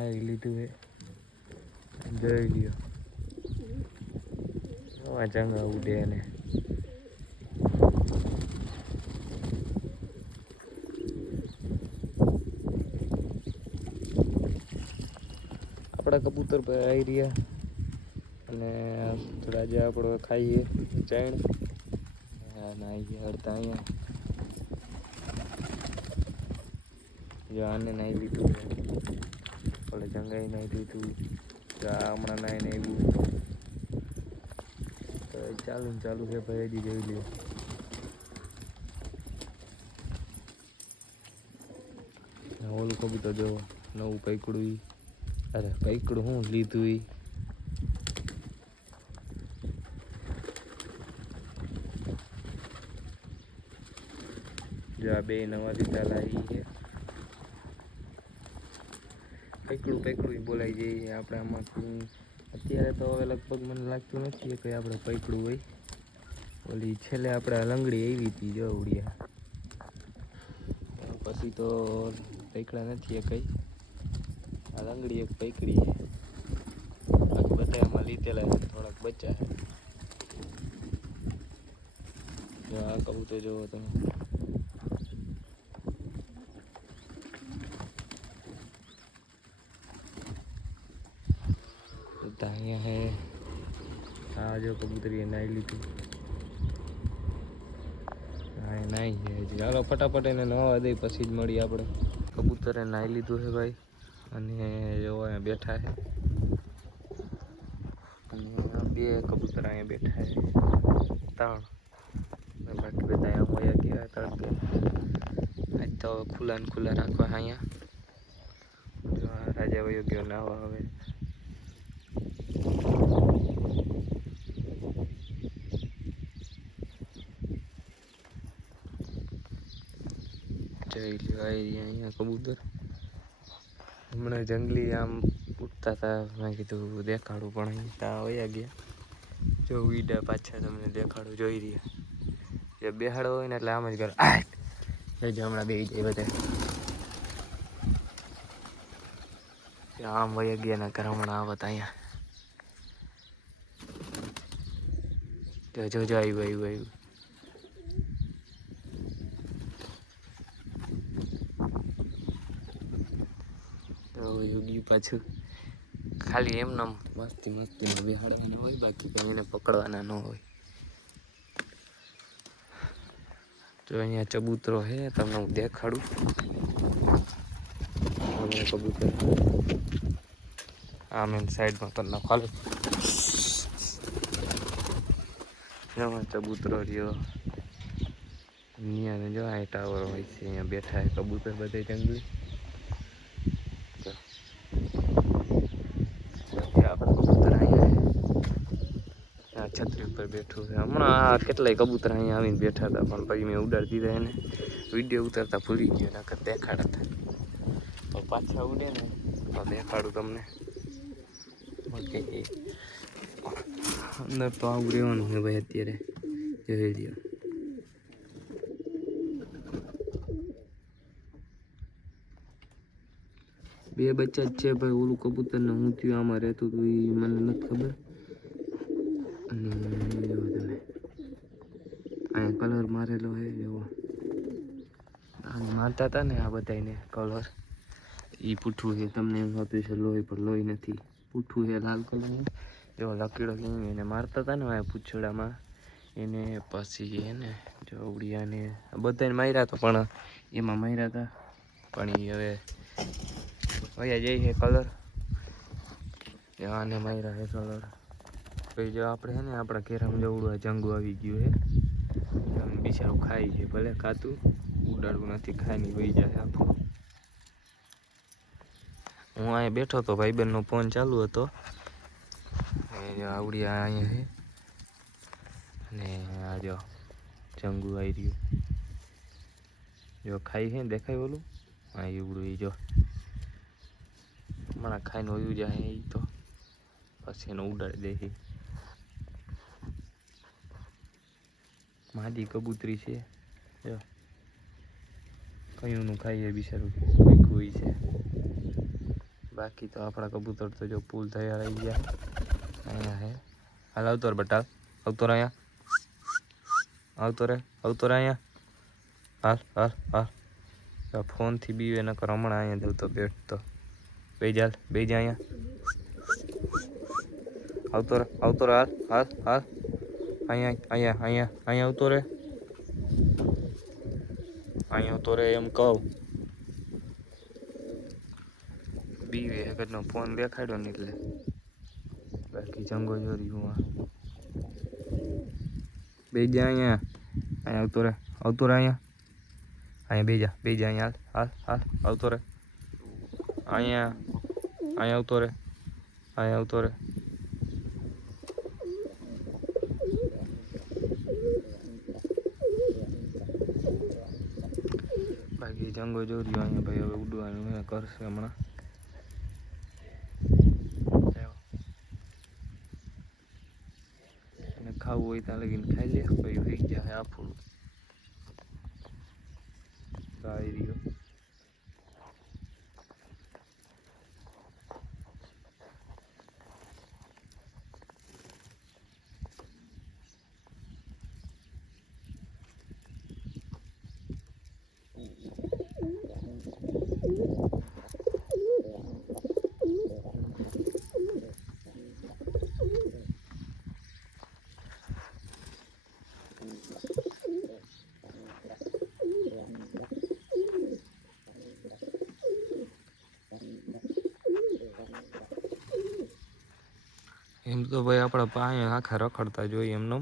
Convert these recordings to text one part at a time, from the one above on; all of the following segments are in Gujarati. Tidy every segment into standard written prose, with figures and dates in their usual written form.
નાઈ લીધું હે, જોઈ લ્યો ચંગા ઉડે ને આપણા કબૂતર પર આવી રહ્યા અને થોડા જે આપણો ખાઈએ ચણ નાઈ હડતા અહીંયા જો આને નાઈ લીધું આપણે જંગાઈ નાઈ લીધું હમણાં નાઈ ને એવું તો ચાલુ છે ભાઈ હજી જોઈ લ્યો ઓલું કબૂતર જો નવું પૈકડું અરે પૈકડું હું લીધું જો આ બે નવા લીધા લાવી છે પૈકડું બોલાઈ જઈએ આપણે આમાં અત્યારે તો હવે લગભગ મને લાગતું નથી કે આપણે પૈકડું હોય ઓલી છેલ્લે આપણે લંગડી આવી હતી જો ઉડિયા પછી તો પૈકડા નથી કઈ આ લંગડી એક પૈકડી છે બાકી બધા એમાં લીધેલા છે થોડાક બચ્ચા છે જો આ કબૂતર જોવો તમે અહીંયા હે આ જો કબૂતરી નાઈ લીધું હા નાઈ છે ચાલો ફટાફટ એને નવા દઈ પછી જ મળીએ આપણે કબૂતરે નાઈ લીધું છે ભાઈ અને જો અહીંયા બેઠા છે અને બે કબૂતર અહીંયા બેઠા છે 3 બાકી બધા અહીંયા મોયા ગયા તડકે આજ તો ખુલ્લા રાખવા અહીંયા રાજા વયો ગયો નાવા હવે જોઈ લ્યો અહીંયા કબૂતર હમણાં જંગલી આમ ઉઠતા હતા મેં કીધું દેખાડું પણ અહીં ત્યાં વયા ગયા જો વીડા પાછા તમને દેખાડું જોઈ રહ્યા જે બેહાડો હોય ને એટલે આમ જ કરો જો હમણાં બે જાય બધા આમ વયા ગયા ના કર હમણાં આવત અહીંયા જો આવ્યું યોગી પાછું ખાલી એમને મસ્તી બેહાડવાના હોય બાકી કંઈ એને પકડવાના ન હોય જો અહીંયા ચબૂતરો છે તમને હું દેખાડું કબૂતર આમ એમ સાઈડમાં કરી નાખો ચબૂતરો રહ્યો અહીંયા જો આ ટાવર હોય છે અહીંયા બેઠા છે કબૂતર બધે જંગલી છત્રી ઉપર બેઠું છે હમણાં કેટલાય કબૂતર અહીંયા આવીને બેઠા હતા પણ પછી મેં ઉડાડી દીધા એને વિડીયો ઉતારતા ભૂલી ગયો નકર દેખાડતા તો પાછા ઉડે ને તો દેખાડું તમને ઓકે અંદર તો આવું રહેવાનું છે ભાઈ અત્યારે જોઈ લ્યો બે બચ્ચા જ છે ભાઈ ઓલું કબૂતર ને હું થયું આમાં રહેતું હતું એ મને નથી ખબર અને જો તમે અહીંયા કલર મારેલો છે એવો મારતા હતા ને આ બધાને કલર એ પૂઠું છે તમને એમ થતું છે લોહી પણ લોહી નથી પૂઠું છે લાલ કલરનું એવો લકીડો એને મારતા હતા ને આ પૂછડામાં એને પછી એને જો ઉડિયાને બધાને માર્યા તો પણ એમાં માર્યા હતા પણ એ હવે વયા જાય છે કલર આને માર્યા છે કલર પછી જો આપણે છે ને આપણા ઘેરામાં જવડું જંગુ આવી ગયું છે બિચારું ખાઈ છે ભલે ખાતું ઉડાડવું નથી ખાઈને વહી જાય આપણું હું અહીંયા બેઠો હતો ભાઈબંધનો ફોન ચાલુ હતો આવડિયા અહીંયા છે અને આ જો જંગુ આવી રહ્યું જો ખાઈ છે ને દેખાય ઓલું હા એવડું એ જો હમણાં ખાઈને વયું જાય એ તો પછી એને ઉડાડી દે માદી કબૂતરી છે જો કયુંનું ખાઈએ બિચારું કોઈ છે बाकी तो अपना कबूतर तो जो पुल तैयार आई गया अँ है हाल आवतो बटाल आवतो रे अँ आवतो रे अँ हाल हाल हाल फोन थी बीवे न रमणा अँ जलतो बेट तो बेजाल बेजा अँ आवतो रे हाल हाल हाल अँ अँ अँ अँ आवतो रे एम कहू बीवे है फोन देखाड्यो ने એટલે बाकी जंगो जो रही हूँ बेजा अँ आवतो रे अँ अँ बेजा अँ हाल हाल हाल आवतो रे अँ आवतो रे बाकी जंगो जो रही हूँ भाई हमें उड़वा करशे हमणा खाऊ हो त्या लगी खाई ले भाई हुई गया है आप आई रही हो एम तो भाई अपना पाए आखा रखड़ता जो एमनो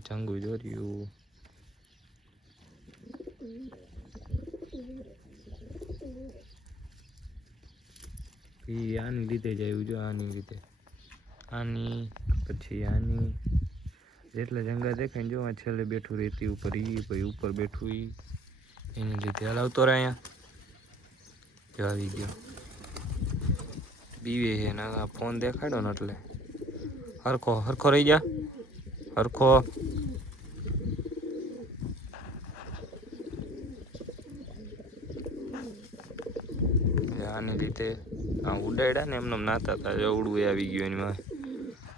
चंगू जो रही आनी रीते जाए जो आनी रीते आनी पछी आनी जेटला जंगा देखे जो आ छेले बैठू रहती ऊपर ही भाई ऊपर बैठू ही एनी रीते हलावतो रे अँ जो आई गयो बीवे है ना फोन देखाड्यो ने એટલે हरखो हरखो रही जा हरखो आनी रीते आ उडाड्या ने एमने नाता था जो उड़વું આવી ગયું એની માં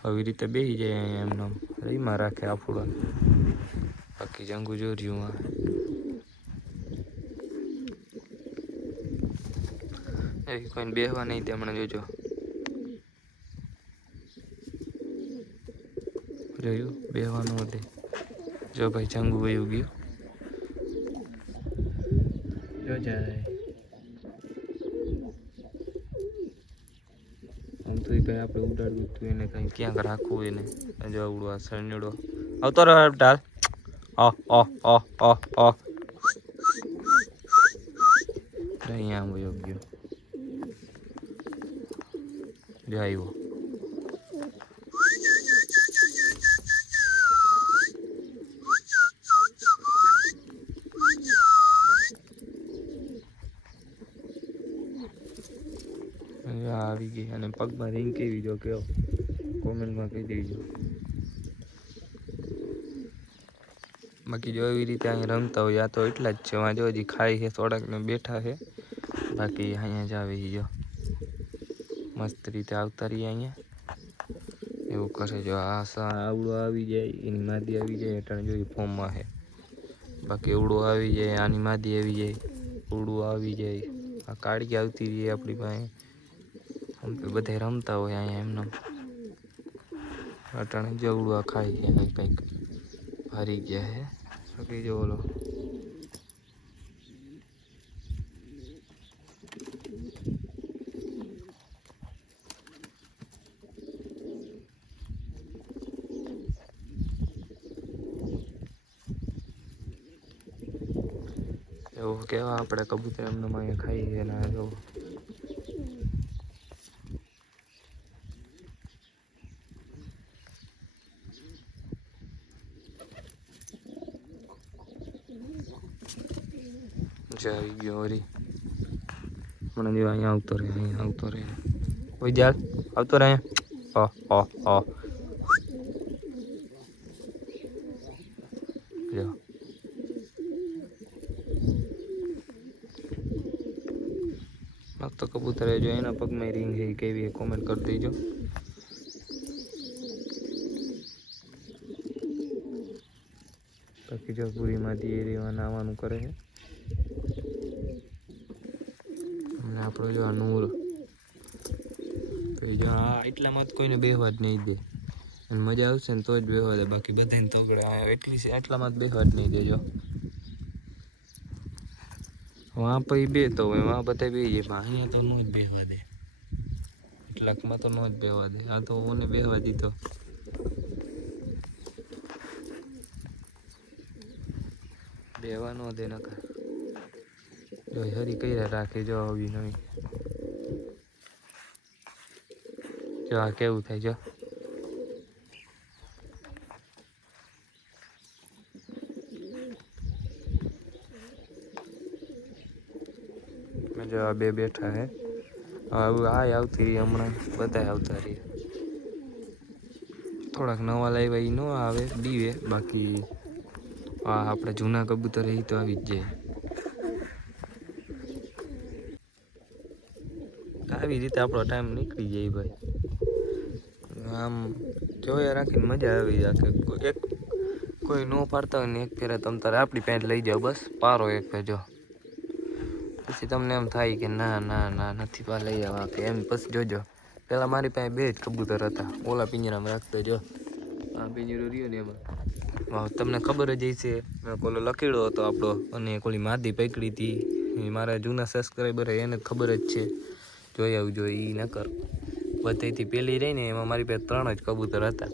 આવી રીતે બેહી જાય એમને રહીમાં રાખે આફુડા બાકી જંગુ જો રહ્યું એવી કોઈને બેહવા નહીં દે હમણાં જોજો જોયું બેહવા ન દે જો ભાઈ જંગુ વયું ગયું જો જાય આમ તો કઈ આપણે ઉડાડવું હતું એને કઈ ક્યાંક રાખવું એને જો આવડું આ સરનેડો આવતો રહે ડાલ અહીંયા વયો ગયો જો આવ્યો આવી ગઈ અને પગમાં રીંગ કેવી જો કેવો કોમેન્ટમાં કહી દેજો બાકી જો એવી રીતે અહીંયા રમતા હોય આ તો એટલા જ છે વાં જો હજી ખાઈ છે થોડાક ને બેઠા છે બાકી અહીંયા જ આવી જો મસ્ત રીતે આવતા રહીએ અહીંયા એવું કરે જો આ આવડો આવી જાય એની માદી આવી જાય એટલે જો ફોર્મમાં છે બાકી એવડો આવી જાય આની માદી આવી જાય ઉડું આવી જાય આ કાળી આવતી રહી આપણી પાસે બધા રમતા હોય અહીંયા એમને અટાણે જવડું ખાઈ ગયા કંઈક હારી ગયા હે બાકી જો ઓલો એવું કેવા આપણે કબૂતર એમને અહીંયા ખાઈ ગયા ના જો આવી ગયો વરી મને જો અહીંયા આવતો રહે કોઈ જાલ આવતો રહે અહીંયા જો કબૂતર જો એના પગમાં રીંગ છે કેવી કોમેન્ટ કરી દેજો. બાકી જો પૂરીમાંથી એ રેવા નાવાનું કરે છે. અને આપણો જો આ નૂર તો જો એટલામાં જ કોઈને બેહવા જ નહીં દે. અને મજા આવશે ને તો જ બેહવા દે, બાકી બધાને તગડે એટલી છે એટલામાં જ બેહવા જ નહીં દેજો. વहाँ પછી બે તો હોય, વहाँ બધા બે જાય, અહીંયા તો ન જ બેહવા દે. એટલાકમાં તો ન જ બેહવા દે. આ તો ઓને બેહવા દીધો. બેહવા ન દે નકર જો હરી કર્યા રાખે. જો આવી નવી જો આ કેવું થાય જો. જો આ બે બેઠા હે. આ આવતી રહી હમણાં, બધા આવતા રહી. થોડાક નવા લાવ્યા એ ન આવે બીવે, બાકી આ આપણે જૂના કબૂતર એ તો આવી જ જાય. આવી રીતે આપણો ટાઈમ નીકળી જાય ભાઈ. આમ જોયા રાખીને મજા આવી જાય. એક કોઈ ન પાડતા હોય ને એક ફેરે તમ તારે આપણી પેન્ટ લઈ જાઓ, બસ પારો એક ફેર જો. પછી તમને એમ થાય કે ના ના ના નથી પા લઈ આવવા કે એમ. પછી જોજો પેલા મારી પાસે બે જ કબૂતર હતા, ઓલા પિંજરામાં રાખતો. જો આ પિંજરો રહ્યો ને એમાં તમને ખબર જ હશે, ઓલો લકીડો હતો આપણો, અને ઓલી માદી પકડી હતી મારા જૂના સબસ્ક્રાઈબર, એને ખબર જ છે. જોઈ આવજો એ નકર બધાથી પેલી રહી ને એમાં મારી પાસે 3 જ કબૂતર હતા.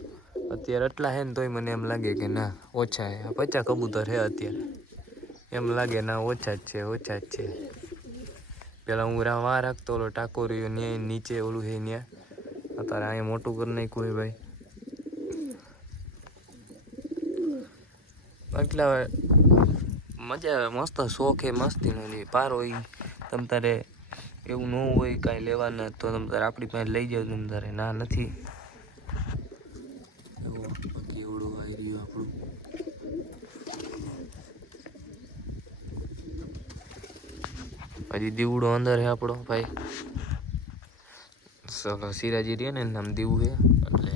અત્યારે એટલા હે ને તોય મને એમ લાગે કે ના ઓછા હે. 50 કબૂતર હે અત્યારે, એમ લાગે ના ઓછા જ છે, ઓછા જ છે. પેલા હું વાં રાખતો, ઓલો ટાકો રહ્યો ન્યાય નીચે ઓલું હે ન્યા. અત્યારે અહીંયા મોટું કરી નાખ્યું હોય ભાઈ. એટલા મજા આવે, મસ્ત શોખ હે મસ્તીનો. પારો એ તમ તારે એવું ન હોય કાંઈ લેવાના તો તમ તારે આપણી પાસે લઈ જાવ. તમ તારે ના નથી. બાકી એવડું આવી રહ્યું આપણું. હજી દીવડો અંદર હે આપણો ભાઈ. સિરાજી રહે ને નામ દીવું છે એટલે.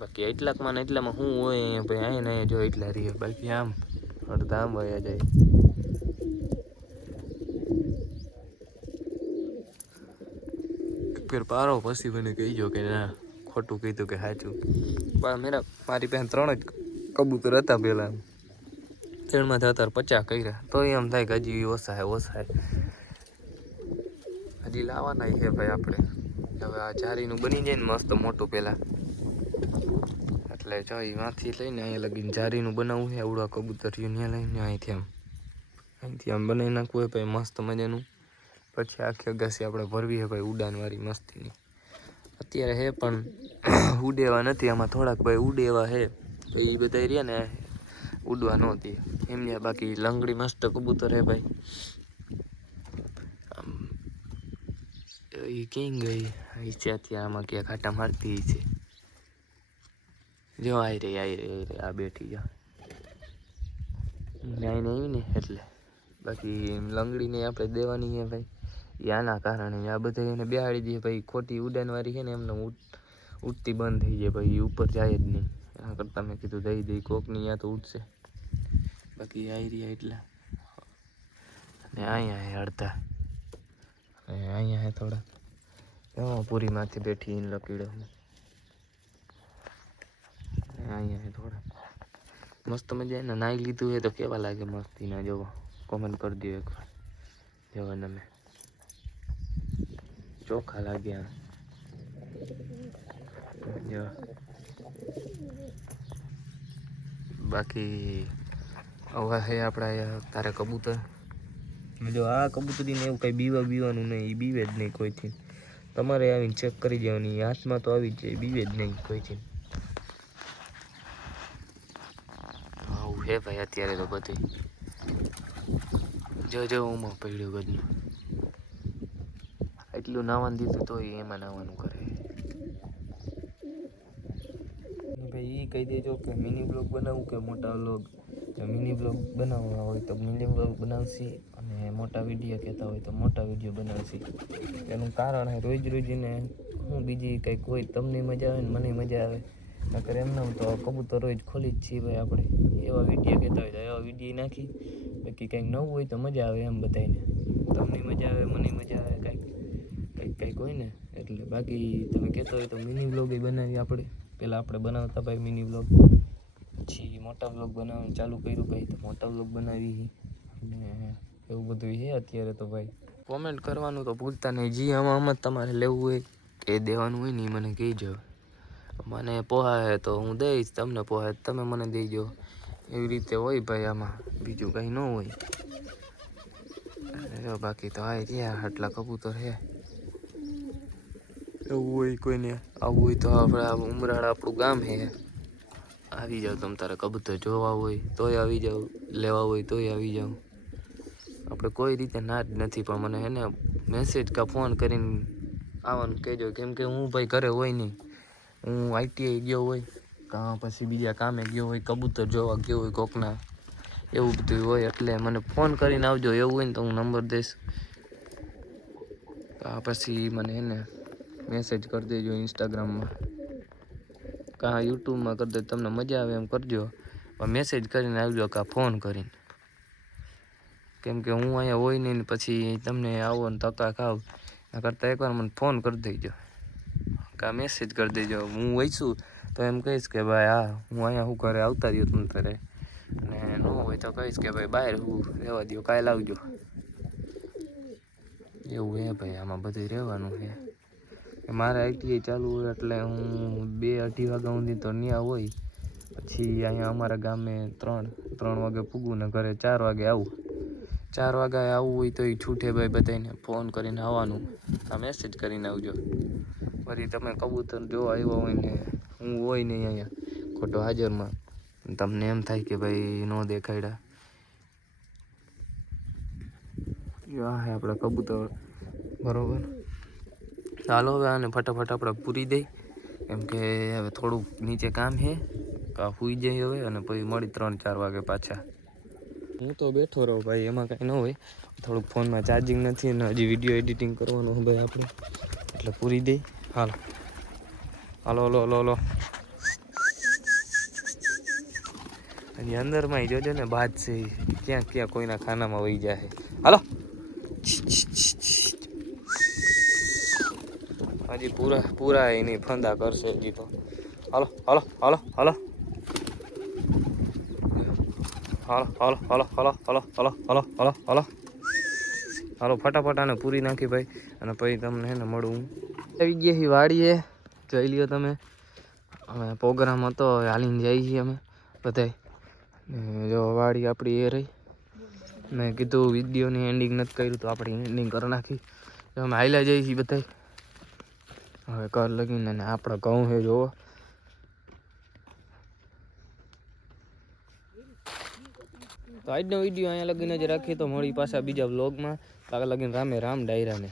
બાકી એટલાકમાં ને એટલામાં શું હોય અહીંયા ભાઈ. અહીંયા જો એટલા રહીએ, બાકી આમ અડધા આમ વયા જાય. ફેર પારો પછી મને કહીજો કે ના ખોટું કીધું કે સાચું. મારી પાસે 3 જ કબૂતર હતા પેલા. 3માંથી અત્યારે 50 કર્યા. તો એમ થાય કે હજી ઓછા હે. હજી લાવવાના છે ભાઈ આપણે. હવે આ જારીનું બની જાય ને મસ્ત મોટું પેલા, એટલે જો એમાંથી લઈને અહીંયા લગીને જારીનું બનાવવું છે. આવડા કબૂતર ત્યાં લઈને અહીંથી આમ બનાવી નાખવું હોય ભાઈ મસ્ત મજાનું. પછી આખી અગાસી આપણે ભરવી છે ભાઈ ઉડાનવાળી મસ્તીની. અત્યારે હે પણ ઉડેવા નથી આમાં. થોડાક ભાઈ ઉડેવા હે તો એ બધા રહ્યા ને ઉડવા નહોતી એમને. બાકી લંગડી મસ્ત કબૂતર હે ભાઈ. એ ક્યાં ગઈ છે અત્યારે? આમાં ક્યાં ખાટા મારતી છે. જો આવી રહી આ બેઠી જા ન્યાય નહીં ને એટલે. બાકી લંગડીને આપણે દેવાની છે ભાઈ. એ આના કારણે આ બધા એને બેહાડી દઈએ ભાઈ. ખોટી ઉડાનવાળી છે ને એમને ઉડતી બંધ થઈ જાય ભાઈ. ઉપર જાય જ નહીં. એના કરતાં મેં કીધું દઈ કોકની ત્યાં તો ઉડશે. બાકી આવી રહ્યા એટલા. અને અહીંયા હે અડધા, અને અહીંયા હે થોડા. પૂરીમાંથી બેઠી લકીડો. અહીંયા હે થોડા મસ્ત મજા એને નાઈ લીધું હોય તો કેવા લાગે મસ્તી ના. જોવો કોમેન્ટ કરી દો એકવાર. જોવા તમે ચોખ્ખા લાગ્યા. બાકી હવે હે આપણા તારે કબૂતર. જો આ કબૂતરીને એવું કંઈ બીવાનું નહીં. એ બીવે જ નહીં કોઈથી. તમારે આવીને ચેક કરી દેવાની. હાથમાં તો આવી જ જાય, બીવે જ નહીં કોઈથી. આવું હે ભાઈ અત્યારે તો બધું. જો ઉમાં પડ્યું બધું. એટલું નાવાનું દીધું તો એમાં નાવાનું કરે ભાઈ. એ કહી દેજો કે મિની બ્લોગ બનાવું કે મોટા બ્લોગ. મિની બ્લોગ બનાવવા હોય તો મિની બ્લોગ બનાવશે, અને મોટા વિડીયો કહેતા હોય તો મોટા વિડીયો બનાવશે. એનું કારણ છે રોજ રોજને હું બીજી કંઈક હોય, તમને મજા આવે ને મને મજા આવે, નકર એમને તો કબૂતર રોજ ખોલી જ છીએ ભાઈ આપણે. એવા વિડીયો કહેતા હોય તો એવા વિડીયો નાખી, બાકી કંઈક નવું હોય તો મજા આવે એમ બધાને. તમને મજા આવે, મને મજા આવે, કંઈક હોય ને એટલે. બાકી તમે કહેતા હોય તો મિની વ્લોગ એ બનાવી આપણે. પહેલાં આપણે બનાવતા ભાઈ મિની વ્લોગ, પછી મોટા વ્લોગ બનાવવાનું ચાલુ કર્યું ભાઈ, તો મોટા વ્લોગ બનાવી. અને એવું બધું છે અત્યારે તો ભાઈ. કોમેન્ટ કરવાનું તો ભૂલતા નહીં. જી આમાં તમારે લેવું હોય કે દેવાનું હોય ને એ મને કહેજો. મને પોહાય તો હું દઈશ, તમને પોહાય તમે મને દેજો. એવી રીતે હોય ભાઈ આમાં, બીજું કંઈ ન હોય. બાકી તો આ રહ્યા આટલા કબૂતર છે. એવું હોય કોઈને આવું હોય તો આપણે ઉમરાળા આપણું ગામ છે, આવી જાવ. તમે તારે કબૂતર જોવા હોય તોય આવી જાવ, લેવા હોય તોય આવી જાવ. આપણે કોઈ રીતે ના જ નથી, પણ મને એને મેસેજ કાં ફોન કરીને આવવાનું કહેજો. કેમ કે હું ભાઈ ઘરે હોય નહીં, હું ITI ગયો હોય કાં પછી બીજા કામે ગયો હોય, કબૂતર જોવા ગયો હોય કોકના, એવું બધું હોય. એટલે મને ફોન કરીને આવજો. એવું હોય ને તો હું નંબર દઈશ, પછી મને એને મેસેજ કરી દેજો ઇન્સ્ટાગ્રામમાં કાં યુટ્યુબમાં કરી દે. તમને મજા આવે એમ કરજો, પણ મેસેજ કરીને આવજો કાં ફોન કરીને. કેમ કે હું અહીંયા હોય નહીં ને પછી તમને આવો ને ધક્કા ખાવ, આ કરતાં એકવાર મને ફોન કરી દેજો કાં મેસેજ કરી દેજો. હું વહીશું તો એમ કહીશ કે ભાઈ હા હું અહીંયા શું ઘરે આવતા રહ્યો તમે તારે, અને ન હોય તો કહીશ કે ભાઈ બહાર હું રહેવા દો, કાલે આવજો. એવું હે ભાઈ, આમાં બધું રહેવાનું છે. મારે ITI ચાલુ હોય એટલે હું 2-2:30 વાગ્યા સુધી તો ત્યાં હોય. પછી અહીંયા અમારા ગામે 3 વાગે પૂગું ને ઘરે 4 વાગે આવું. 4 વાગ્યા આવવું હોય તો એ છૂટે ભાઈ બધાને ફોન કરીને આવવાનું, આ મેસેજ કરીને આવજો. ફરી તમે કબૂતર જોવા આવ્યા હોય ને હું હોય નહીં અહીંયા ખોટો હાજરમાં, તમને એમ થાય કે ભાઈ ન દેખાડ્યા. આ હે આપણે કબૂતર બરોબર. ચાલો હવે આને ફટાફટ આપણે પૂરી દઈ, કેમ કે હવે થોડુંક નીચે કામ છે, કાં સૂઈ જાય હવે અને પછી મળી 3-4 વાગે પાછા. હું તો બેઠો રહું ભાઈ, એમાં કાંઈ ન હોય. થોડુંક ફોનમાં ચાર્જિંગ નથી અને હજી વિડીયો એડિટિંગ કરવાનું ભાઈ આપણે, એટલે પૂરી દઈ. હાલો હાલો હલો હલો હલો. હજી અંદરમાં જોજો ને બાદ છે, ક્યાં કોઈના ખાનામાં વહી જાય. હાલો હજી પૂરા એની ફંદા કરશે હજી તો. હાલો હાલો હાલો હાલો હાલો હાલો હાલો હાલો હાલો હાલો હાલો હાલો હાલો હાલો ફટાફટ આને પૂરી નાખી ભાઈ, અને પછી તમને એને મળું. આવી ગયા વાડીએ, જોઈ લ્યો તમે. અમે પ્રોગ્રામ હતો હાલીને જઈએ છીએ અમે બધાય. જો વાડી આપણી એ રહી. મેં કીધું વિડીયોની એન્ડિંગ નથી કર્યું તો આપણે એન્ડિંગ કરી નાખી. અમે હાલ્યા જઈએ છીએ બધાય હવે કર લગીને. અને આપણા ઘઉં છે જોવો. તો આજનો વિડીયો અહીંયા લગીને જ રાખીએ, તો મળી પાછા બીજા વ્લોગમાં. આગળ લગીને રામે રામ ડાયરાને.